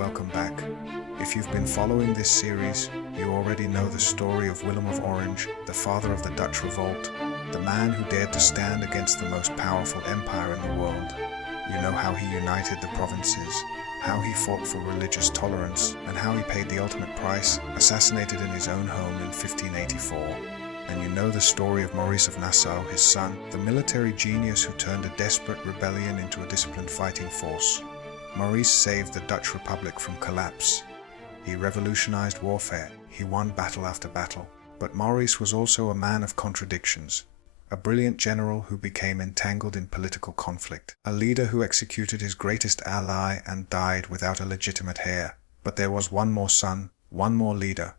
welcome back. If you've been following this series, you already know the story of Willem of Orange, the father of the Dutch revolt, the man who dared to stand against the most powerful empire in the world. You know how he united the provinces, how he fought for religious tolerance, and how he paid the ultimate price, assassinated in his own home in 1584. And you know the story of Maurice of Nassau, his son, the military genius who turned a desperate rebellion into a disciplined fighting force. Maurice saved the Dutch Republic from collapse. He revolutionized warfare. He won battle after battle. But Maurice was also a man of contradictions. A brilliant general who became entangled in political conflict. A leader who executed his greatest ally and died without a legitimate heir. But there was one more son, one more leader.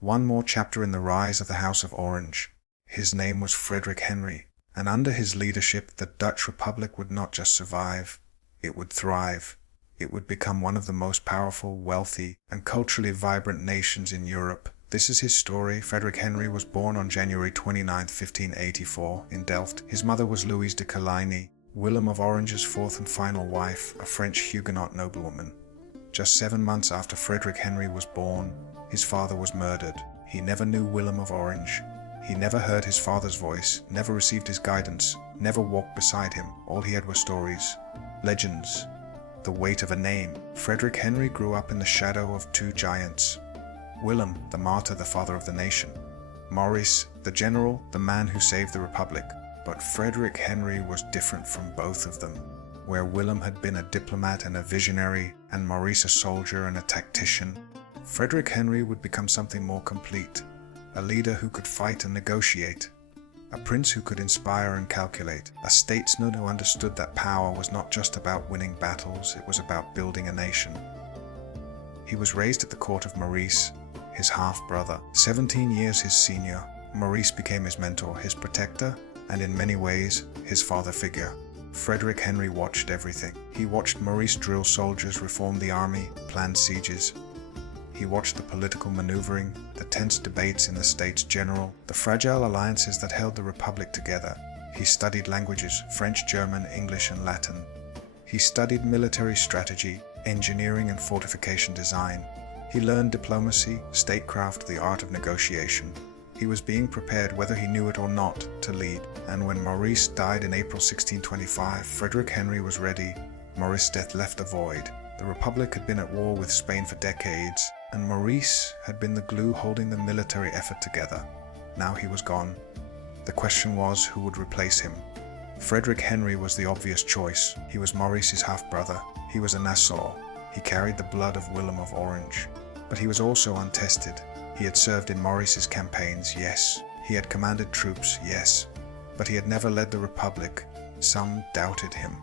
One more chapter in the rise of the House of Orange. His name was Fredrick Henry, and under his leadership the Dutch Republic would not just survive, it would thrive. It would become one of the most powerful, wealthy, and culturally vibrant nations in Europe. This is his story. Fredrick Henry was born on January 29, 1584, in Delft. His mother was Louise de Coligny, Willem of Orange's fourth and final wife, a French Huguenot noblewoman. Just 7 months after Fredrick Henry was born, his father was murdered. He never knew Willem of Orange. He never heard his father's voice, never received his guidance, never walked beside him. All he had were stories, legends, the weight of a name. Fredrick Henry grew up in the shadow of two giants. Willem, the martyr, the father of the nation. Maurice, the general, the man who saved the Republic. But Fredrick Henry was different from both of them. Where Willem had been a diplomat and a visionary, and Maurice a soldier and a tactician, Fredrick Henry would become something more complete, a leader who could fight and negotiate, a prince who could inspire and calculate, a statesman who understood that power was not just about winning battles, it was about building a nation. He was raised at the court of Maurice, his half-brother. 17 years his senior, Maurice became his mentor, his protector, and in many ways, his father figure. Fredrick Henry watched everything. He watched Maurice drill soldiers, reform the army, plan sieges. He watched the political maneuvering, the tense debates in the States General, the fragile alliances that held the Republic together. He studied languages, French, German, English, and Latin. He studied military strategy, engineering, and fortification design. He learned diplomacy, statecraft, the art of negotiation. He was being prepared, whether he knew it or not, to lead. And when Maurice died in April 1625, Fredrick Henry was ready. Maurice's death left a void. The Republic had been at war with Spain for decades, and Maurice had been the glue holding the military effort together. Now he was gone. The question was, who would replace him? Fredrick Henry was the obvious choice. He was Maurice's half-brother. He was a Nassau. He carried the blood of Willem of Orange. But he was also untested. He had served in Maurice's campaigns, yes. He had commanded troops, yes. But he had never led the Republic. Some doubted him.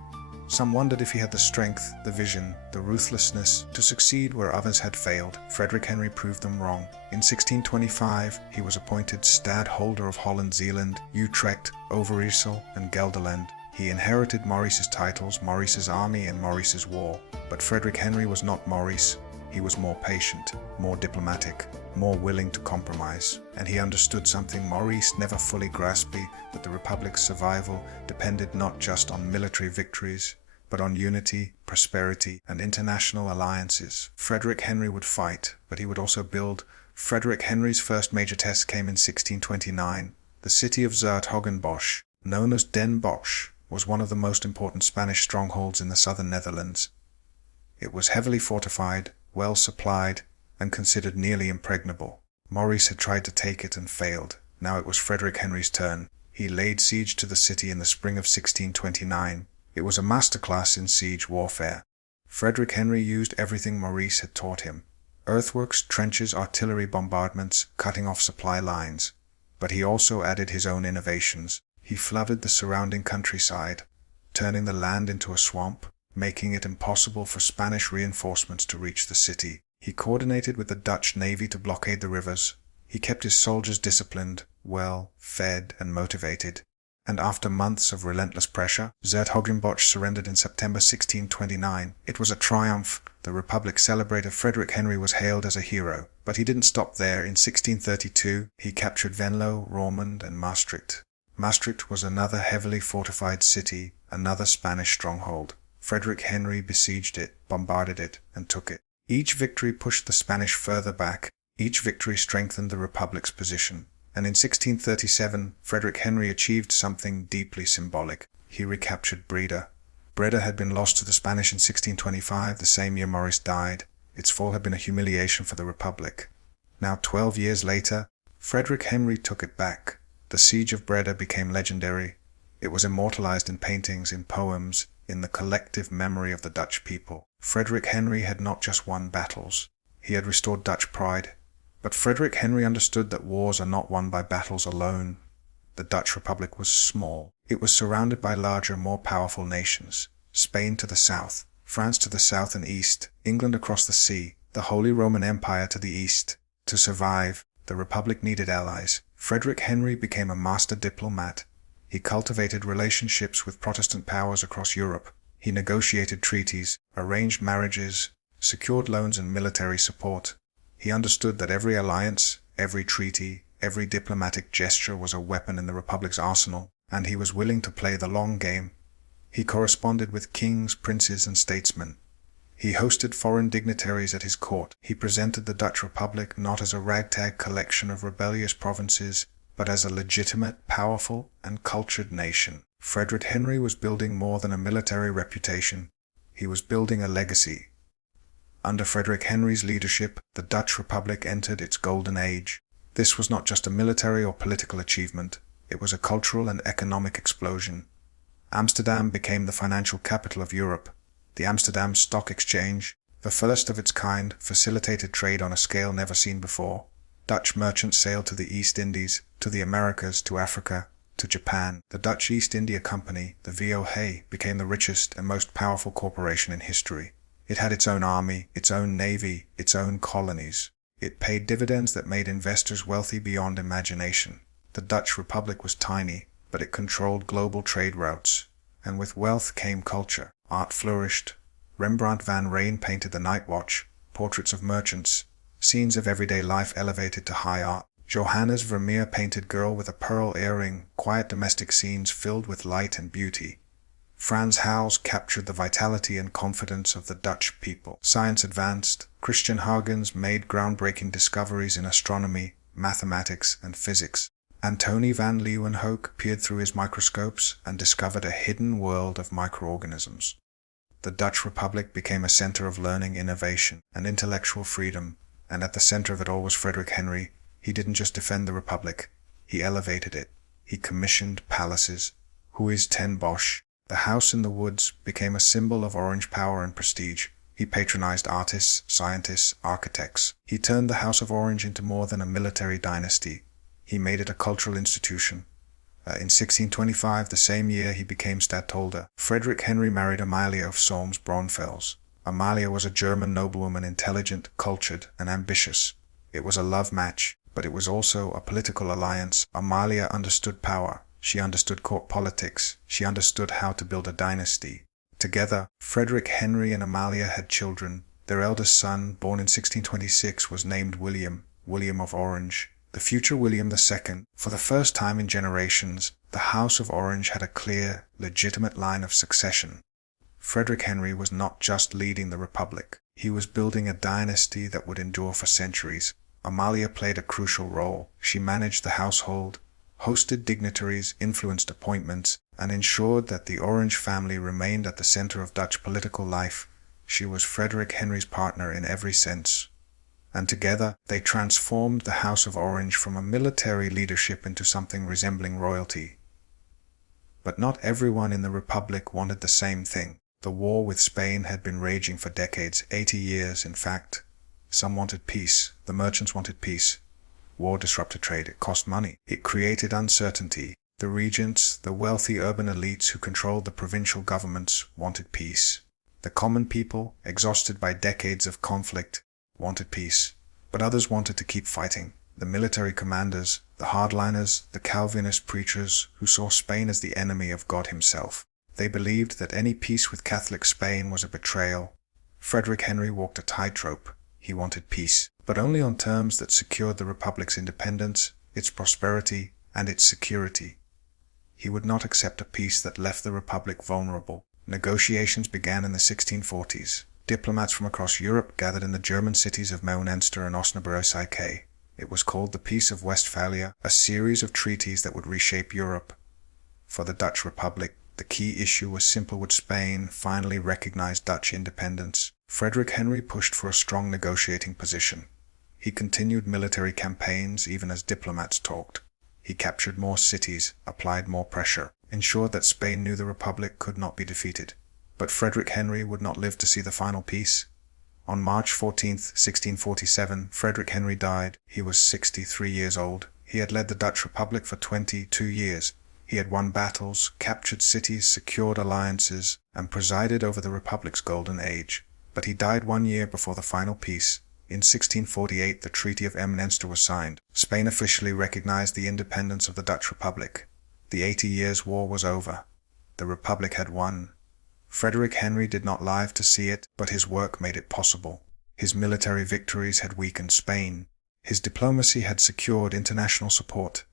Some wondered if he had the strength, the vision, the ruthlessness to succeed where others had failed. Fredrick Henry proved them wrong. In 1625, he was appointed Stadholder of Holland-Zeeland, Utrecht, Overijssel, and Gelderland. He inherited Maurice's titles, Maurice's army, and Maurice's war. But Fredrick Henry was not Maurice. He was more patient, more diplomatic, more willing to compromise. And he understood something Maurice never fully grasped, that the Republic's survival depended not just on military victories, but on unity, prosperity, and international alliances. Fredrick Henry would fight, but he would also build. Fredrick Henry's first major test came in 1629. The city of 's-Hertogenbosch, known as Den Bosch, was one of the most important Spanish strongholds in the southern Netherlands. It was heavily fortified, well supplied, and considered nearly impregnable. Maurice had tried to take it and failed. Now it was Fredrick Henry's turn. He laid siege to the city in the spring of 1629. It was a masterclass in siege warfare. Fredrick Henry used everything Maurice had taught him. Earthworks, trenches, artillery bombardments, cutting off supply lines. But he also added his own innovations. He flooded the surrounding countryside, turning the land into a swamp, making it impossible for Spanish reinforcements to reach the city. He coordinated with the Dutch Navy to blockade the rivers. He kept his soldiers disciplined, well fed, and motivated. And after months of relentless pressure, 's-Hertogenbosch surrendered in September 1629. It was a triumph. The Republic celebrated. Fredrick Henry was hailed as a hero. But he didn't stop there. In 1632, he captured Venlo, Roermond, and Maastricht. Maastricht was another heavily fortified city, another Spanish stronghold. Fredrick Henry besieged it, bombarded it, and took it. Each victory pushed the Spanish further back. Each victory strengthened the Republic's position. And in 1637, Frederick Henry achieved something deeply symbolic. He recaptured Breda. Breda had been lost to the Spanish in 1625, the same year Maurice died. Its fall had been a humiliation for the Republic. Now, 12 years later, Frederick Henry took it back. The siege of Breda became legendary. It was immortalized in paintings, in poems, in the collective memory of the Dutch people. Frederick Henry had not just won battles. He had restored Dutch pride. But Frederick Henry understood that wars are not won by battles alone. The Dutch Republic was small. It was surrounded by larger, more powerful nations. Spain to the south, France to the south and east, England across the sea, the Holy Roman Empire to the east. To survive, the Republic needed allies. Frederick Henry became a master diplomat. He cultivated relationships with Protestant powers across Europe. He negotiated treaties, arranged marriages, secured loans and military support. He understood that every alliance, every treaty, every diplomatic gesture was a weapon in the Republic's arsenal, and he was willing to play the long game. He corresponded with kings, princes, and statesmen. He hosted foreign dignitaries at his court. He presented the Dutch Republic not as a ragtag collection of rebellious provinces, but as a legitimate, powerful, and cultured nation. Frederick Henry was building more than a military reputation. He was building a legacy. Under Frederick Henry's leadership, the Dutch Republic entered its golden age. This was not just a military or political achievement. It was a cultural and economic explosion. Amsterdam became the financial capital of Europe. The Amsterdam Stock Exchange, the first of its kind, facilitated trade on a scale never seen before. Dutch merchants sailed to the East Indies, to the Americas, to Africa, to Japan. The Dutch East India Company, the VOH, became the richest and most powerful corporation in history. It had its own army, its own navy, its own colonies. It paid dividends that made investors wealthy beyond imagination. The Dutch Republic was tiny, but it controlled global trade routes. And with wealth came culture. Art flourished. Rembrandt van Rijn painted the Night Watch, portraits of merchants, scenes of everyday life elevated to high art. Johannes Vermeer painted Girl with a Pearl Earring, quiet domestic scenes filled with light and beauty. Frans Hals captured the vitality and confidence of the Dutch people. Science advanced. Christian Huygens made groundbreaking discoveries in astronomy, mathematics, and physics. Antony van Leeuwenhoek peered through his microscopes and discovered a hidden world of microorganisms. The Dutch Republic became a center of learning, innovation, and intellectual freedom, and at the center of it all was Frederick Henry. He didn't just defend the Republic, he elevated it. He commissioned palaces. Huis ten Bosch, the house in the woods, became a symbol of Orange power and prestige. He patronized artists, scientists, architects. He turned the House of Orange into more than a military dynasty. He made it a cultural institution. In 1625, the same year he became stadtholder, Frederick Henry married Amalia of Solms-Braunfels. Amalia was a German noblewoman, intelligent, cultured, and ambitious. It was a love match, but it was also a political alliance. Amalia understood power. She understood court politics. She understood how to build a dynasty. Together, Frederick Henry and Amalia had children. Their eldest son, born in 1626, was named William of Orange. The future William II. For the first time in generations, the House of Orange had a clear, legitimate line of succession. Frederick Henry was not just leading the Republic. He was building a dynasty that would endure for centuries. Amalia played a crucial role. She managed the household, hosted dignitaries, influenced appointments, and ensured that the Orange family remained at the center of Dutch political life. She was Frederick Henry's partner in every sense. And together they transformed the House of Orange from a military leadership into something resembling royalty. But not everyone in the Republic wanted the same thing. The war with Spain had been raging for decades, 80 years in fact. Some wanted peace. The merchants wanted peace. War disrupted trade. It cost money. It created uncertainty. The regents, the wealthy urban elites who controlled the provincial governments, wanted peace. The common people, exhausted by decades of conflict, wanted peace, but others wanted to keep fighting. The military commanders, the hardliners, the Calvinist preachers who saw Spain as the enemy of God himself. They believed that any peace with Catholic Spain was a betrayal. Frederick Henry walked a tightrope. He wanted peace, but only on terms that secured the Republic's independence, its prosperity, and its security. He would not accept a peace that left the Republic vulnerable. Negotiations began in the 1640s. Diplomats from across Europe gathered in the German cities of Meunester and Osnabrück. It was called the Peace of Westphalia, a series of treaties that would reshape Europe. For the Dutch Republic, the key issue was simple: would Spain finally recognize Dutch independence? Frederick Henry pushed for a strong negotiating position. He continued military campaigns even as diplomats talked. He captured more cities, applied more pressure, ensured that Spain knew the Republic could not be defeated. But Frederick Henry would not live to see the final peace. On March 14, 1647, Frederick Henry died. He was 63 years old. He had led the Dutch Republic for 22 years. He had won battles, captured cities, secured alliances, and presided over the Republic's golden age. But he died 1 year before the final peace. In 1648, the Treaty of Eemnester was signed. Spain officially recognized the independence of the Dutch Republic. The 80 Years' War was over. The Republic had won. Frederick Henry did not live to see it, but his work made it possible. His military victories had weakened Spain. His diplomacy had secured international support.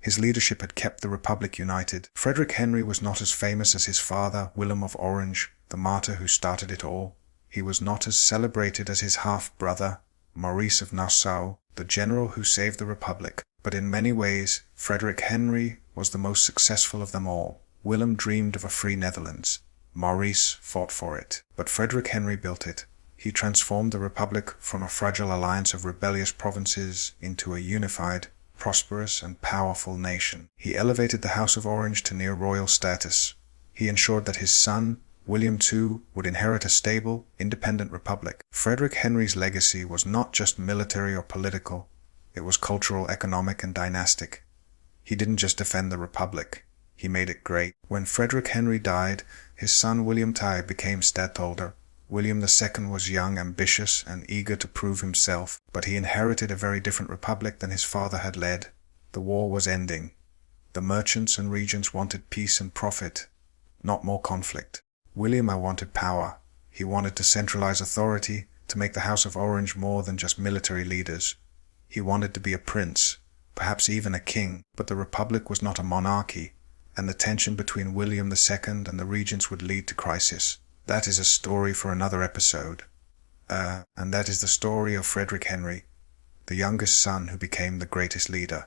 His leadership had kept the Republic united. Frederick Henry was not as famous as his father, Willem of Orange, the martyr who started it all. He was not as celebrated as his half-brother, Maurice of Nassau, the general who saved the Republic. But in many ways, Frederick Henry was the most successful of them all. Willem dreamed of a free Netherlands. Maurice fought for it, but Frederick Henry built it. He transformed the Republic from a fragile alliance of rebellious provinces into a unified, prosperous, and powerful nation. He elevated the House of Orange to near royal status. He ensured that his son, William II, would inherit a stable, independent republic. Frederick Henry's legacy was not just military or political. It was cultural, economic, and dynastic. He didn't just defend the Republic. He made it great. When Frederick Henry died, his son William II became stadtholder. William II was young, ambitious, and eager to prove himself, but he inherited a very different republic than his father had led. The war was ending. The merchants and regents wanted peace and profit, not more conflict. William wanted power. He wanted to centralize authority, to make the House of Orange more than just military leaders. He wanted to be a prince, perhaps even a king, but the Republic was not a monarchy, and the tension between William II and the regents would lead to crisis. That is a story for another episode. And that is the story of Frederick Henry, the youngest son who became the greatest leader,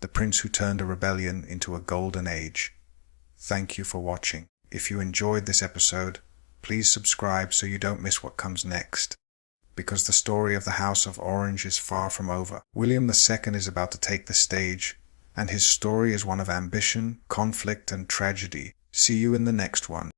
the prince who turned a rebellion into a golden age. Thank you for watching. If you enjoyed this episode, please subscribe so you don't miss what comes next. Because the story of the House of Orange is far from over. William II is about to take the stage, and his story is one of ambition, conflict, and tragedy. See you in the next one.